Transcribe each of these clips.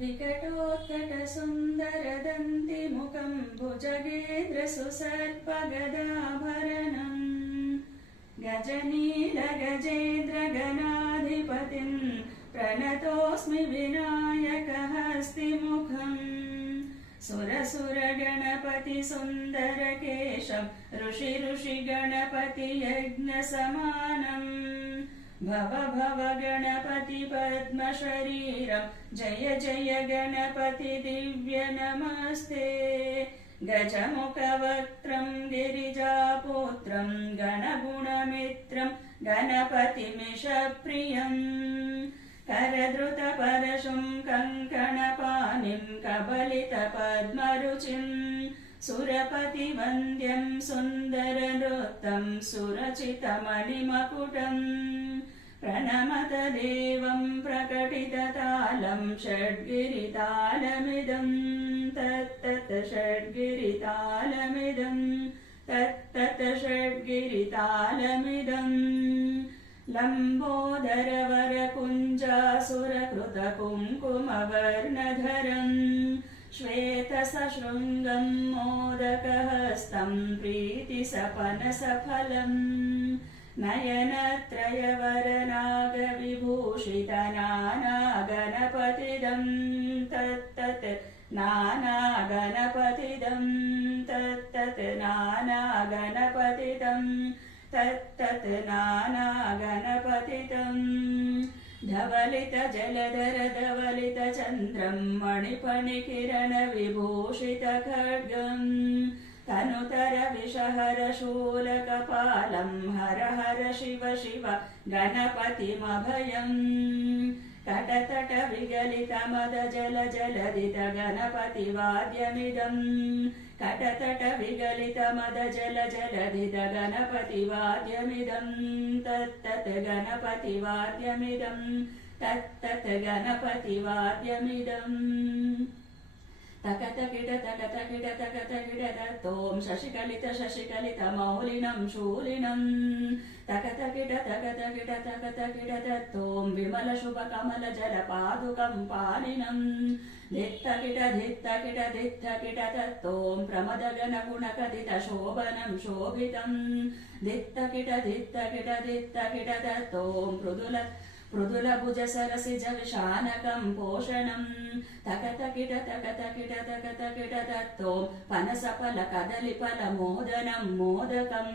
विकटोत्कटसुन्दरदन्तिमुखं भुजगेन्द्रसुसर्पगदाभरणम् गजनीलगजेन्द्रगणाधिपतिं प्रणतोऽस्मि विनायकहस्तिमुखम् सुरसुरगणपतिसुन्दरकेशं ऋषिगणपतियज्ञसमानम् भव भव गणपति पद्मशरीरं जय जय गणपति दिव्य नमस्ते गजमुखवक्त्रं गिरिजापुत्रं गणगुणमित्रं गणपतिमिषप्रियम् करधृतपरशुं कङ्कणपाणिं कबलितपद्मरुचिं सुरपतिवन्द्यं सुन्दरनृत्तं सुरचितमणिमकुटम् प्रणमत देवं प्रकटिततालं षड्गिरितालमिदं तत्तत् षड्गिरितालमिदं तत्तत् षड्गिरितालमिदम् लम्बोदरवरकुञ्जासुरकृतकुङ्कुमवर्णधरम् श्वेतसशृङ्गं मोदकहस्तं प्रीतिसपनसफलम् नयनत्रयवरनागविभूषितनानागणपतिदं तत्तत् नानागणपतिदं तत्तत् नानागणपतिदं तत्तत् नानागणपतिदम् धवलितजलधर धवलितचन्द्रं मणिफणिकिरणविभूषितखड्गम् तनुतर विषहर शूलकपालं हर हर शिव शिव गणपतिमभयम् तटतट विगलित मद जल जलदित गणपतिवाद्यमिदम् कटतट विगलित मद जल जलदित गणपतिवाद्यमिदं तत्तत् गणपतिवाद्यमिदं तत्तत् गणपतिवाद्यमिदम् तकतकिट तकतकिट तकतकिट तत्तों शशिकलित शशिकलित मौलिनं शूलिनं तकतकिट तकतकिट तकतकिट तत्तों विमल शुभ कमल जल पादुकं पाणिनं धित्तकिट धित्तकिट धित्तकिट तत्तों प्रमदगण गुणकथित शोभनं शोभितं धित्तकिट धित्तकिट धित्तकिट तत्तों मृदुलभुज सरसिज विशानकं पोषणं तकतकिट तकतकिट तकतकिट तत्तों पनसफल कदलीफल मोदनं मोदकं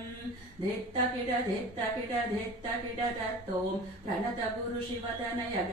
धित्तकिट धित्तकिट धित्तकिट तत्तों प्रणत गुरु शिवतनय